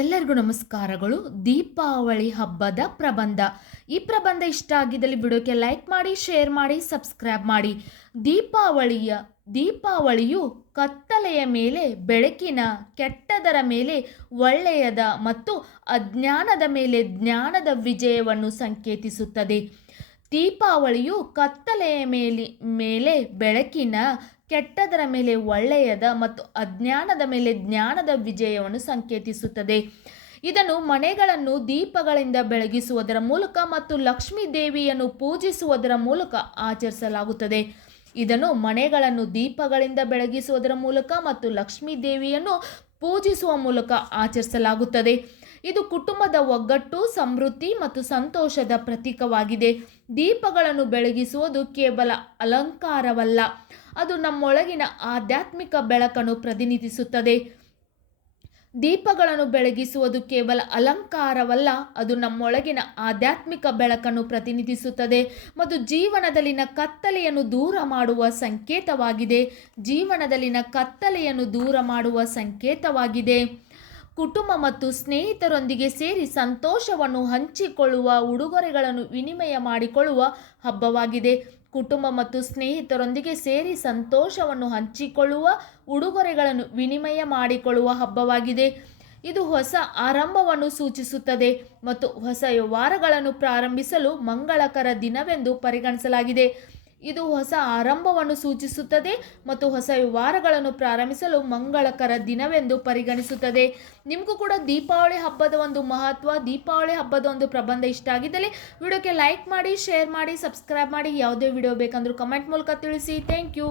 ಎಲ್ಲರಿಗೂ ನಮಸ್ಕಾರಗಳು. ದೀಪಾವಳಿ ಹಬ್ಬದ ಪ್ರಬಂಧ. ಈ ಪ್ರಬಂಧ ಇಷ್ಟ ಆಗಿದ್ದಲ್ಲಿ ವಿಡಿಯೋಕ್ಕೆ ಲೈಕ್ ಮಾಡಿ, ಶೇರ್ ಮಾಡಿ, ಸಬ್ಸ್ಕ್ರೈಬ್ ಮಾಡಿ. ದೀಪಾವಳಿಯ, ದೀಪಾವಳಿಯು ಕತ್ತಲೆಯ ಮೇಲೆ, ಬೆಳಕಿನ ಕೆಟ್ಟದರ ಮೇಲೆ, ಒಳ್ಳೆಯದ ಮತ್ತು ಅಜ್ಞಾನದ ಮೇಲೆ ಜ್ಞಾನದ ವಿಜಯವನ್ನು ಸಂಕೇತಿಸುತ್ತದೆ. ದೀಪಾವಳಿಯು ಕತ್ತಲೆಯ ಮೇಲೆ ಮೇಲೆ ಬೆಳಕಿನ ಕೆಟ್ಟದರ ಮೇಲೆ ಒಳ್ಳೆಯದ ಮತ್ತು ಅಜ್ಞಾನದ ಮೇಲೆ ಜ್ಞಾನದ ವಿಜಯವನ್ನು ಸಂಕೇತಿಸುತ್ತದೆ. ಇದನ್ನು ಮನೆಗಳನ್ನು ದೀಪಗಳಿಂದ ಬೆಳಗಿಸುವುದರ ಮೂಲಕ ಮತ್ತು ಲಕ್ಷ್ಮೀ ದೇವಿಯನ್ನು ಪೂಜಿಸುವುದರ ಮೂಲಕ ಆಚರಿಸಲಾಗುತ್ತದೆ. ಇದನ್ನು ಮನೆಗಳನ್ನು ದೀಪಗಳಿಂದ ಬೆಳಗಿಸುವುದರ ಮೂಲಕ ಮತ್ತು ಲಕ್ಷ್ಮೀ ದೇವಿಯನ್ನು ಪೂಜಿಸುವ ಮೂಲಕ ಆಚರಿಸಲಾಗುತ್ತದೆ. ಇದು ಕುಟುಂಬದ ಒಗ್ಗಟ್ಟು, ಸಮೃದ್ಧಿ ಮತ್ತು ಸಂತೋಷದ ಪ್ರತೀಕವಾಗಿದೆ. ದೀಪಗಳನ್ನು ಬೆಳಗಿಸುವುದು ಕೇವಲ ಅಲಂಕಾರವಲ್ಲ, ಅದು ನಮ್ಮೊಳಗಿನ ಆಧ್ಯಾತ್ಮಿಕ ಬೆಳಕನ್ನು ಪ್ರತಿನಿಧಿಸುತ್ತದೆ. ದೀಪಗಳನ್ನು ಬೆಳಗಿಸುವುದು ಕೇವಲ ಅಲಂಕಾರವಲ್ಲ, ಅದು ನಮ್ಮೊಳಗಿನ ಆಧ್ಯಾತ್ಮಿಕ ಬೆಳಕನ್ನು ಪ್ರತಿನಿಧಿಸುತ್ತದೆ ಮತ್ತು ಜೀವನದಲ್ಲಿನ ಕತ್ತಲೆಯನ್ನು ದೂರ ಮಾಡುವ ಸಂಕೇತವಾಗಿದೆ. ಜೀವನದಲ್ಲಿನ ಕತ್ತಲೆಯನ್ನು ದೂರ ಮಾಡುವ ಸಂಕೇತವಾಗಿದೆ. ಕುಟುಂಬ ಮತ್ತು ಸ್ನೇಹಿತರೊಂದಿಗೆ ಸೇರಿ ಸಂತೋಷವನ್ನು ಹಂಚಿಕೊಳ್ಳುವ ಉಡುಗೊರೆಗಳನ್ನು ವಿನಿಮಯ ಮಾಡಿಕೊಳ್ಳುವ ಹಬ್ಬವಾಗಿದೆ. ಕುಟುಂಬ ಮತ್ತು ಸ್ನೇಹಿತರೊಂದಿಗೆ ಸೇರಿ ಸಂತೋಷವನ್ನು ಹಂಚಿಕೊಳ್ಳುವ ಉಡುಗೊರೆಗಳನ್ನು ವಿನಿಮಯ ಮಾಡಿಕೊಳ್ಳುವ ಹಬ್ಬವಾಗಿದೆ. ಇದು ಹೊಸ ಆರಂಭವನ್ನು ಸೂಚಿಸುತ್ತದೆ ಮತ್ತು ಹೊಸ ವ್ಯವಹಾರಗಳನ್ನು ಪ್ರಾರಂಭಿಸಲು ಮಂಗಳಕರ ದಿನವೆಂದು ಪರಿಗಣಿಸಲಾಗಿದೆ. ಇದು ಹೊಸ ಆರಂಭವನ್ನು ಸೂಚಿಸುತ್ತದೆ ಮತ್ತು ಹೊಸ ವ್ಯವಹಾರಗಳನ್ನು ಪ್ರಾರಂಭಿಸಲು ಮಂಗಳಕರ ದಿನವೆಂದು ಪರಿಗಣಿಸುತ್ತದೆ. ನಿಮಗೂ ಕೂಡ ದೀಪಾವಳಿ ಹಬ್ಬದ ಒಂದು ಮಹತ್ವ, ದೀಪಾವಳಿ ಹಬ್ಬದ ಒಂದು ಪ್ರಬಂಧ ಇಷ್ಟ ಆಗಿದ್ದಲ್ಲಿ ವಿಡಿಯೋಕ್ಕೆ ಲೈಕ್ ಮಾಡಿ ಶೇರ್ ಮಾಡಿ ಸಬ್ಸ್ಕ್ರೈಬ್ ಮಾಡಿ. ಯಾವುದೇ ವಿಡಿಯೋ ಬೇಕಂದ್ರೂ ಕಮೆಂಟ್ ಮೂಲಕ ತಿಳಿಸಿ. Thank you